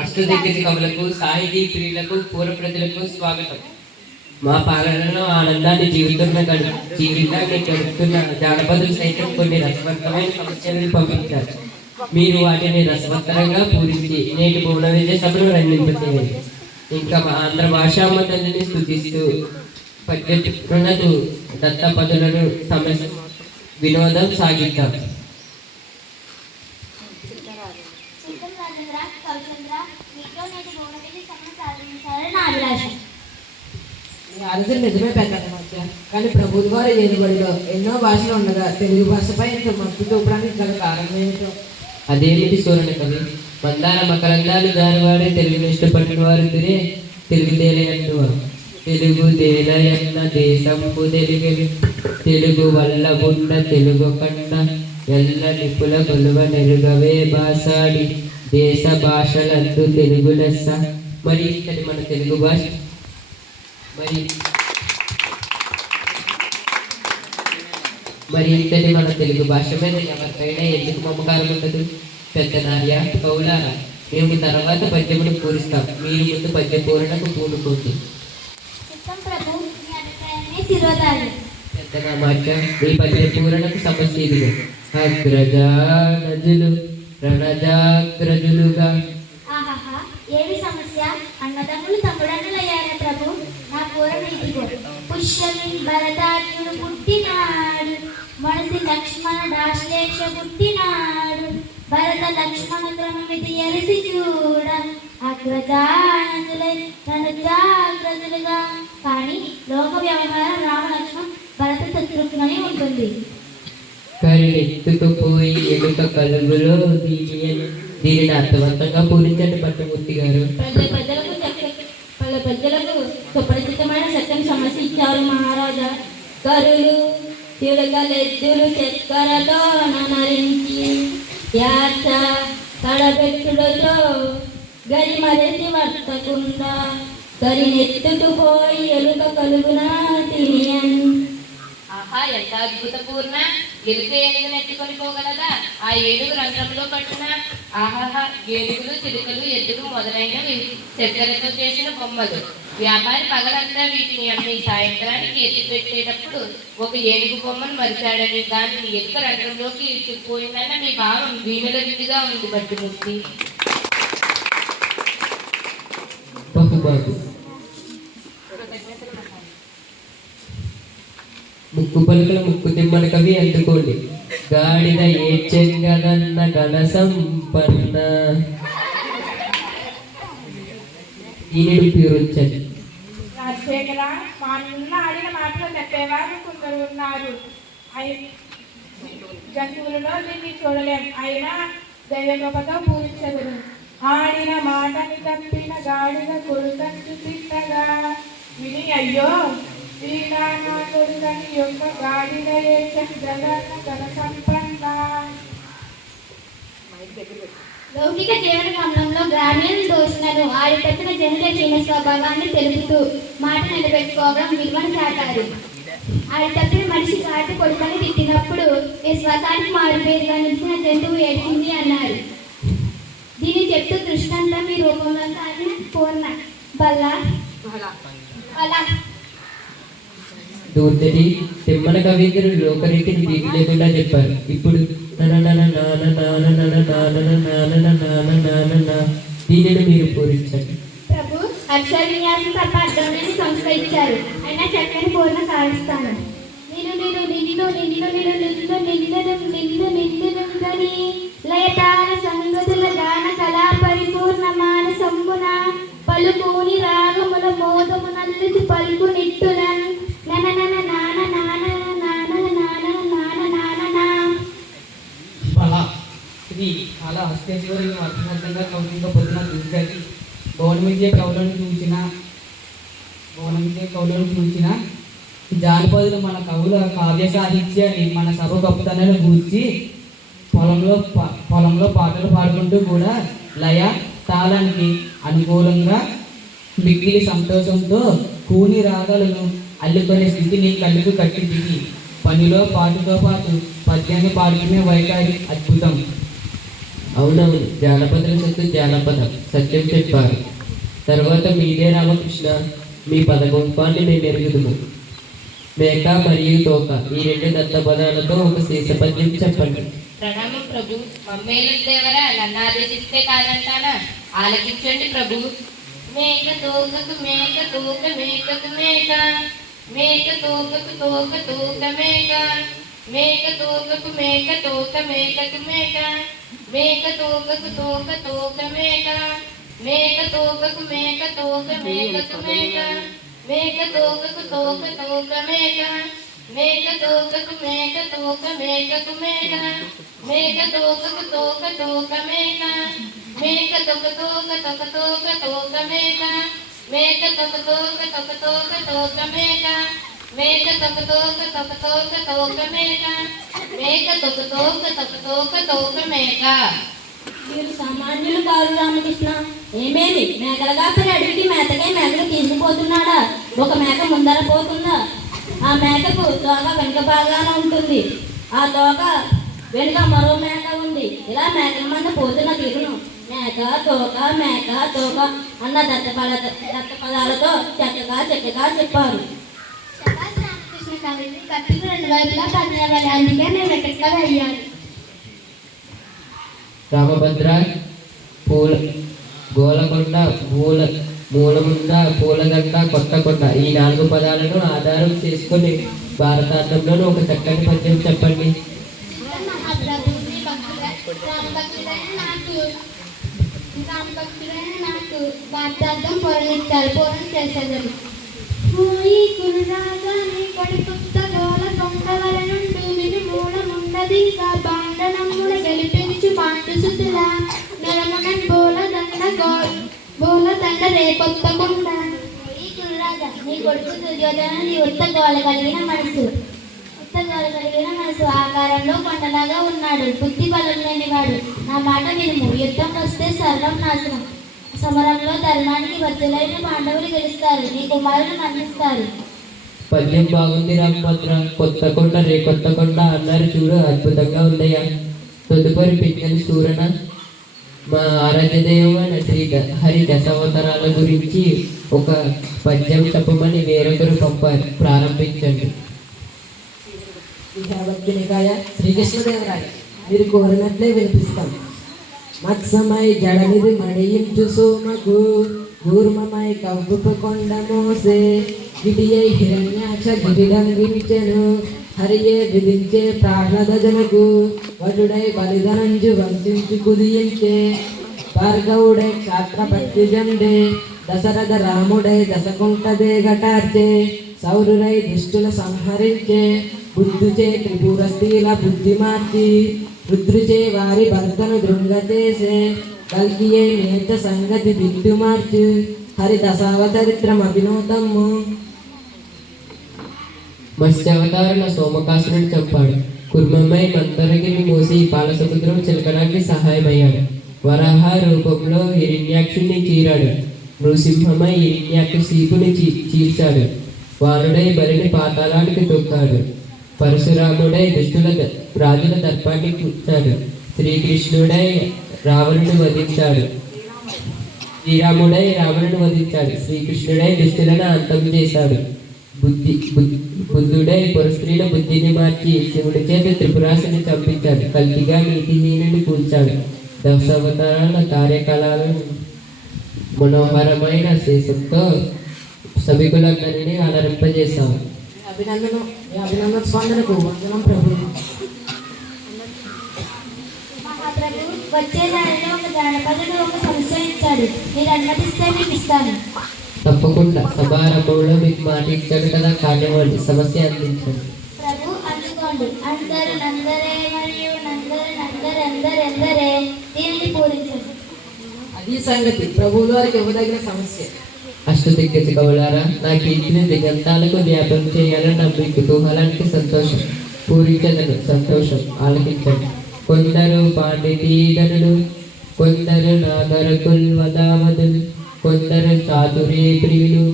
అష్టదిగ్గజ కవులకు, సాహితీ ప్రియులకు, పూర్వ ప్రజలకు స్వాగతం. మా పాలనలో ఆనందాన్ని జీవితాన్ని గడుపుతున్న జానపదులు సైతం కొన్ని రసవత్తమైన సమస్యలను పంపించారు. మీరు వాటిని రసవత్తరంగా పూరించి నేటి భువన విజయ సభను రంజింపచేయండి. ఇంకా ఆంధ్ర భాషామ్మ తల్లిని స్తుతిస్తూ పద్యనదు దత్తపదులను సమస్య వినోదం సాగిద్దాం. ఆలోచన నిజమే పెద్దల మధ్య, కానీ ప్రభుత్వ గారి ఏలుబడిలో ఎన్నో భాషలు ఉండగా తెలుగు భాషపై ఇంత మక్కువ చూపడానికి గల కారణం ఏమిటో? అదేమిటి సూర్యుని కవి? మందార మకరందాలు జారివాడే తెలుగుని ఇష్టపడిన వారు తెలుగు తేలయంటువారు. తెలుగు తేలయన్న దేశంపు తెలుగు, తెలుగు వల్ల ఉన్న తెలుగు కండ ఎల్ల నిపుల కొలువ నెరుగవే భాషాడి దేశ భాషలందు తెలుగు లెస్స. మరి ఇక్కడి మన తెలుగు భాష ఇంతటి మన తెలుగు భాష మీద ఎవరికైనా ఎందుకు మమకారం ఉండదు? పెద్దనార్య, కౌలారా, మేము తర్వాత పద్యమును పూరిస్తాం. మీరు ముందు పద్య పూరణకు పూనుకోండి. పెద్దగా మాట ఈ పద్య పూరణకు సమస్య ఇదిగో. అగ్రజానజులు రణజాగ్రజులుగా. ఏమి సమస్య? అన్నదమ్ములు తమ్ముడన్నలయ్యారా ప్రభు? నా పూరణ ఇదిగో. పుష్యమి భరతార్యుడు పుట్టినాడు, మనసి లక్ష్మణ దాశ్లేష పుట్టినాడు. భరత లక్ష్మణ క్రమమిది ఎరిసి చూడ, అగ్రజానజులై నన్ను జాగ్రత్తలుగా. కానీ లోక వ్యవహారం రామ లక్ష్మణ భరత శత్రుఘ్నని ఉంటుంది. కళ్ళెత్తుకుపోయి ఎలుక కలుగులో దీనిని అర్థవంతంగా పూరించండి పట్టమూర్తి గారు. ప్రజలకు సుపరిచితమైన చక్కని సమస్య ఇచ్చారు మహారాజా. కరులు తిరగలెద్దులు చక్కెరతో నరించి యాచ తడబెట్టుడుతో గరిమరెసి వర్తకుండా కరినెత్తుకుపోయి ఎలుక కలుగున తినియన్. ఆహా, ఎంత అద్భుతపూర్ణ! ఎలుక ఏనుగు నెట్టుకొని పోగలదా? ఆ ఏనుగు రంధ్రంలో పట్టున. ఆహాహా, ఏనుగులు, చిలుకలు, ఎద్దులు మొదలైనవి చక్కెరతో చేసిన బొమ్మలు. వ్యాపారి పగలంతా వీటిని అమ్మి సాయంత్రానికి ఎత్తి పెట్టేటప్పుడు ఒక ఏనుగు బొమ్మను మరిచాడని, దానిని ఎలుక రంధ్రంలోకి ఇచ్చుకుపోయిందన్న మీ భావం వీణుల విధిగా ఉంది భట్టుమూర్తి. ముక్కు పలుకల ముక్కు తిమ్మల కవి అందుకోండి. గాడిద ఏడ్చెంగదన్న ఘన సంపన్న. ఈయన పూరించండి. రాజశేఖర, మా నిన్న ఆడిన మాటలు చెప్పేవారు కొందరు ఉన్నారు. జంతువులలో దీన్ని చూడలేం, అయినా దైవగొప్పతో పూరించదురు. ఆడిన మాటని తప్పిన గాడిద కొడుకంటూ తిట్టగా విని, అయ్యో శ్రీరామ కొడుకని యొక్క గాడిద జగన్న ఘన సంపన్న. లౌకిక జీవన గమనంలో గ్రామీణ దోషణను ఆడి తప్పిన జనుల క్షీణ స్వభావాన్ని తెలుపుతూ మాట నిలబెట్టుకోవడం విలువను చాటారు. ఆడి తప్పిన మనిషి కాటి కొడుకని తిట్టినప్పుడు విశ్వాసానికి మారుపేరుగా నిలిచిన జంతువు ఏడ్చింది అన్నారు. దీన్ని చెప్తూ దృష్టాంతం మీ రూపంలో సాగిన పూర్ణ బల్ల అలా దూర్జటి తిమ్మన కవీంద్రులు లోకరీతిని తీపి లేకుండా చెప్పారు. ఇప్పుడు దీనిని మీరు పూరించండి. ప్రభు, అక్షర విన్యాసం తప్ప అర్థంలోని సంస్థ ఇచ్చారు, అయినా చక్కని పూర్ణ సాగిస్తాను. నిన్ను నిన్ను నిన్ను నిన్ను నిన్ను నిన్ను నిన్ను నిన్ను నిన్నుని లయతాన సంగతుల గాన కళా పరిపూర్ణమాన సంబున పలుకుని రాగముల మోదము నల్లిసి పలుకు నిట్టున నన నన నాన నాన నాన నాన నాన నాన నా. ఇది చాలా హస్తేశ్వరులు అర్థవంతంగా కౌలిక పొద్దున చూశారు. భవన విద్య కవులను చూసిన జానపదులు మన కవుల కావ్య సాహిత్యాన్ని మన సభ గొప్పతనాన్ని గూర్చి పొలంలో పాటలు పాడుకుంటూ కూడా లయ తాళానికి అనుకూలంగా మిగిలి సంతోషంతో కూని రాగాలను అల్లుకునే స్థితిని కళ్ళకు కట్టింది. పనిలో పాటుతో పాటు పద్యాన్ని పాడుకునే వైఖరి అద్భుతం. అవునవును, జానపదుల సొత్తు జానపదం, సత్యం చెప్పారు. తర్వాత మీదే రామకృష్ణ, మీ పదగుంపాన్ని మేము ఎరుగుదుము. మేక మరియు తోక ఈ రెండు దత్తపదాలతో ఒక శీర్షపద్యం చెప్పండి. ప్రణామం ప్రభు. మమ్మేలు దేవరా, నన్ను ఆదేశిస్తే కాదంటానా? ఆలకించండి ప్రభు. మేక తోకకు మేక తోక మేకకు మేక, మేక తోకకు తోక తోక మేక, మేక తోకకు మేక తోక మేకకు మేక, మేక తోకకు తోక తోక మేక, మేక తోకకు మేక తోక మేకకు మేక, మేక తోకకు తోక తోక మేక, మేక తోకకు మేక తోక మేకకు మేక, మేక తోకకు తోక తోక మేక, మేక తోక తోక తోక తోక తోక మేక, మేక తోక తోక తోక తోక తోక మేక, మేక తోక తోక తోక తోక తోక మేక, మేక తోక తోక తోక తోక తోక మేక. మీరు సామాన్యులు కారు రామకృష్ణ. ఏమేమి మేకల కాపరి అడవికి మేతకై మేకలు తీసుకుపోతున్నాడా? ఒక మేక ముందర పోతుందా? ఆ మేకకు తోక వెనుక భాగాన ఉంటుంది, ఆ తోక వెనుక మరో మేక ఉంది. ఇలా మేకల మంద పోతున్న తీరును మేక తోక అన్న దత్తపదాలతో చక్కగా చెప్పారు. రామకృష్ణ కవిని కత్తికి రెండు వైపులా పనిచేయాలి, అందుకే నేను ఎక్కడికి వెళ్ళాను. రామభద్ర, పూల గోలకొండ, మూలముండ, పూలదండ, కొత్తకొండ ఈ 4 పదాలను ఆధారం చేసుకుని భారతాంతంలోని ఒక చక్కని పద్యం చెప్పండి. మహాప్రభు, రామభక్తుడైన నాకు భారతార్థం పూరణ చేసేదారు. పోయి కురురాజా నీ కొడుకుత్త గోల కొండవల నుండి విని మూలమున్నది బాండనమ్ముల గెలిపించు బాండు సుతుల నరమనన్ బోల దండ రేపొత్తకుండ. పోయి కురురాజా నీ కొడుకు దుర్యోధన నీ ఉత్త గోల కలిగిన మనసు ఆకారంలో కొండలాగా ఉన్నాడు, బుద్ధి బలం లేనివాడు. నా మాట వినుము, యుద్ధం వస్తే సర్వం నాశనం. సమరంలో ధర్మానికి బద్దులైన పాండవులు గెలుస్తారు, నీ కుమారులు మరణిస్తారు. పద్యం బాగుంది రామభద్ర. కొత్తకొండ రేకొత్తకొండ అన్నారు చూడు, అద్భుతంగా ఉందయ్యా. తదుపరి పింగళి సూరణ, మా ఆరాధ్యదేవమైన శ్రీ హరి దశావతారాల గురించి ఒక పద్యం చెప్పమని వేరొకరు పంపారు. ప్రారంభించండి. విద్యావద్యునికాయ శ్రీకృష్ణదేవరాయ మీరు కోరినట్లే వినిపిస్తాం. మత్సమై జడనిది మడియించు సోమకు, కూర్మమై కవ్వుపు కొండ మోసే, గిడియై హిరణ్యాక్ష గిరిడంగించెను, హరియే విధించే ప్రాహ్లదజనకు, వటుడై బలిధనంజు వంశించు కుదియించే, భార్గవుడై క్షాత్రపత్తి జండే, దశరథ రాముడై దశకుంటదే గటార్చే, సౌరుడై దుష్టుల సంహరించే, బుద్ధుచే త్రిపుర స్త్రీల బుద్ధి మార్చి, రుద్రుచే వారి భర్తను దృంగ చేసే, కల్కియే నేత సంగతి దిట్టు మార్చు, హరి దశావచరిత్రం అభినూతము. మత్స్యావతారుల సోమకాసురుడు చంపాడు. కుర్మమ్మై మందరగిరి మోసి పాలసముద్రం చిలకడానికి సహాయమయ్యాడు. వరాహ రూపంలో హిరణ్యాక్షుణ్ణి చీరాడు. నృసింహమై హిరణ్యాక్షీపుని చీల్చాడు. వారుడై బలిని పాతాళానికి తొక్కాడు. పరశురాముడై రాజుల దర్పాన్ని కూర్చాడు. శ్రీకృష్ణుడై రావణుని వధించాడు. శ్రీరాముడై రావణుని వధించాడు. శ్రీకృష్ణుడై దుష్టులను అంతం చేశాడు. బుద్ధుడై పురస్త్రీల బుద్ధిని మార్చి శివుడి చేత త్రిపురాసుని చంపించాడు. కల్కిగా నీతిహీనుని కూల్చాడు. దశావతారాల కార్యకలాలను మనోహరమైన శేషంతో సభికులందరినీ అలరింపజేశావు. అభినందన స్పందనకు వందనం ప్రభు. మహాప్రభు, వచ్చే దానిలో ఒక జానపదుడు ఒక సమస్య ఇచ్చాడు, మీరు అనుమతిస్తే మీకు ఇస్తాను. తప్పకుండా. సభారంభంలో మీకు మాట ఇచ్చాడు కదా, కానివ్వండి, సమస్య అందించండి. ప్రభు అందుకోండి. అందరు నందరే మరియు నందరెందరెందరెందరే దీనిని పూరించండి. అది సంగతి. ప్రభువు వారికి ఇవ్వదగిన సమస్య. అష్టదిగ్గజ కవులారా, నా కీర్తిని దిగంతాలకు వ్యాపం చేయాలని నా మీ కుతూహలానికి సంతోషం. పూరించదను సంతోషం. ఆలకించండి. కొందరు పాండితీధనులు, కొందరు నాగరకుల్ వదావదులు, కొందరు చాతుర్య ప్రియులు,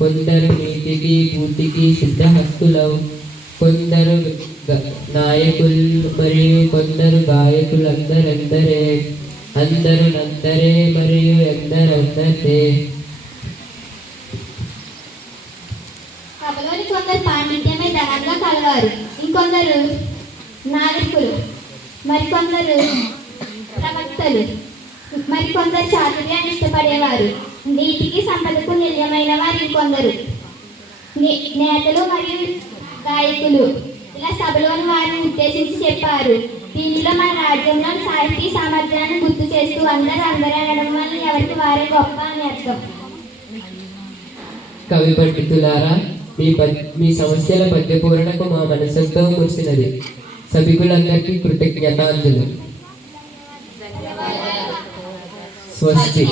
కొందరు నీతికి పూర్తికి సిద్ధహస్తులవు, కొందరు నాయకులు మరియు కొందరు గాయకులందరెందరే, అందరూ నందరే మరియు ఎందరందరే. సభలోని కొందరు పాండిత్యమే ధనంగా కలవారు, ఇంకొందరు నాయకులు, మరికొందరు ప్రవక్తలు, మరికొందరు చాతుర్యాన్ని ఇష్టపడేవారు, నీతికి సంపదకు నిలయమైన వారు ఇంకొందరు నేతలు మరియు గాయకులు. ఇలా సభలోని వారిని ఉద్దేశించి చెప్పారు. దీనిలో మన రాజ్యంలో సాహితీ సామర్థ్యాన్ని గుర్తు చేస్తూ అందరూ అనడం వల్ల ఎవరికి వారే గొప్ప అని అర్థం. కవి పండితులారా, మీ సమస్యల పద్యపూరణకు మా మనసంతో మురిసినది. సభికులందరికీ కృతజ్ఞతాంజలు. స్వస్తి.